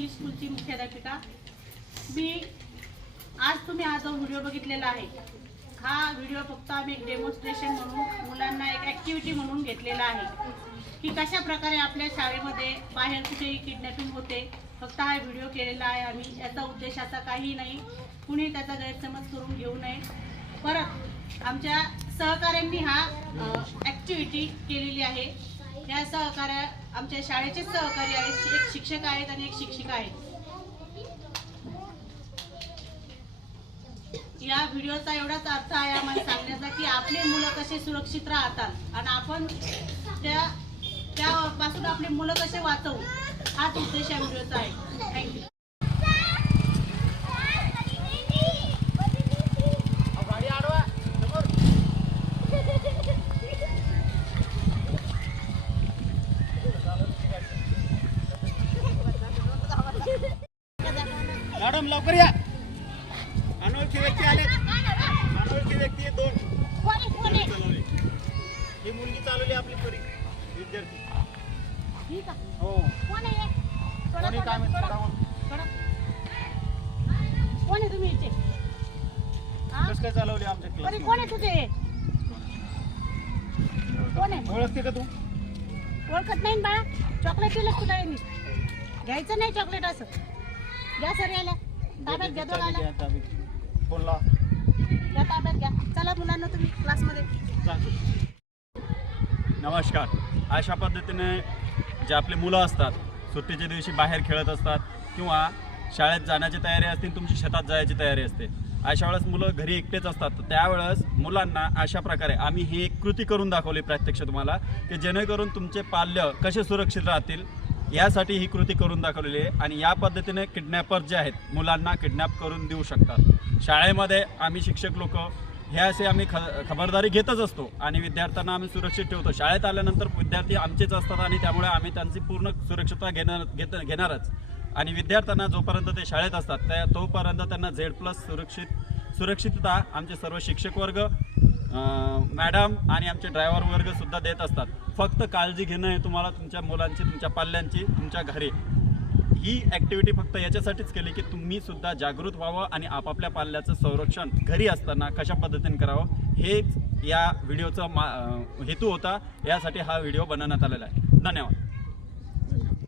English स्कूलची मुख्याध्यापिका। मी आज तुम्ही हा जो व्हिडिओ बघितलेला आहे, हा व्हिडिओ फक्त आम्ही एक डेमॉन्स्ट्रेशन म्हणून मुलांना एक ॲक्टिव्हिटी म्हणून घेतलेला आहे की कशा प्रकारे आपल्या शाळेमध्ये बाहेर कुठेही किडनॅपिंग होते। फक्त हा व्हिडिओ केलेला आहे आम्ही, याचा उद्देश असा काही नाही, कुणी त्याचा गैरसमज करून घेऊ नये। परत आमच्या सहकाऱ्यांनी हा ॲक्टिव्हिटी केलेली आहे। या सहकार्य आमच्या शाळेचे सहकारी आहेत, एक शिक्षक आहेत आणि एक शिक्षिका आहेत। या व्हिडिओचा एवढाच अर्थ आहे आम्हाला सांगण्याचा की आपले मुलं कसे सुरक्षित राहतात आणि आपण त्यापासून आपले मुलं कसे वाचवू, हाच उद्देश या व्हिडिओचा आहे। थँक्यू। मॅडम लवकर या, अनोळखी व्यक्ती आले, अनोळखी व्यक्ती आहे दोन। ही मुलगी चालवली आपली परी विद्यार्थी। हो कोणी काम कोण आहे तुम्ही इथे? कसं काय चालवली आमच्या क्लास? कोण आहे तुझे? कोण आहे? ओळखते का तू? ओळखत नाही बाळा, चॉकलेट दिलं तुला यांनी, घ्यायचं नाही चॉकलेट असं। घ्या सर, याला ताब्यात घ्या, दोघांना फोन लाव, घ्या ताब्यात घ्या। चला मुलांना तुम्ही क्लासमध्ये। नमस्कार। अशा पद्धतीने जे आपले मुलं असतात सुट्टीच्या दिवशी बाहेर खेळत असतात किंवा शाळेत जाण्याची तयारी असते, तुमची शेतात जायची तयारी असते, अशा वेळेस मुलं घरी एकटेच असतात, तर त्यावेळेस मुलांना अशा प्रकारे आम्ही ही एक कृती करून दाखवली प्रत्यक्ष तुम्हाला, की जेणेकरून तुमचे पाल्य कसे सुरक्षित राहतील यासाठी ही कृती करून दाखवलेली आहे। आणि या पद्धतीने किडनॅपर जे आहेत मुलांना किडनॅप करून देऊ शकतात। शाळेमध्ये आम्ही शिक्षक लोक हे असे आम्ही खबरदारी घेतच असतो आणि विद्यार्थ्यांना आम्ही सुरक्षित ठेवतो। शाळेत आल्यानंतर विद्यार्थी आमचेच असतात आणि त्यामुळे आम्ही त्यांची पूर्ण सुरक्षितता घेणारच। आणि विद्यार्थ्यांना जोपर्यंत ते शाळेत असतात तोपर्यंत त्यांना Z+ सुरक्षितता आमचे सर्व शिक्षक वर्ग, मॅडम आणि आमचे ड्रायव्हर वर्ग सुद्धा देत असतात। फक्त काळजी घेणं आहे तुम्हाला तुमच्या मुलांची, तुमच्या पाल्यांची, तुमच्या घरी। ही ॲक्टिव्हिटी फक्त याच्यासाठीच केली की तुम्ही सुद्धा जागृत व्हावं आणि आपापल्या पाल्याचं संरक्षण घरी असताना कशा पद्धतीने करावं हेच या व्हिडिओचा हेतू होता। यासाठी हा व्हिडिओ बनवण्यात आलेला आहे। धन्यवाद।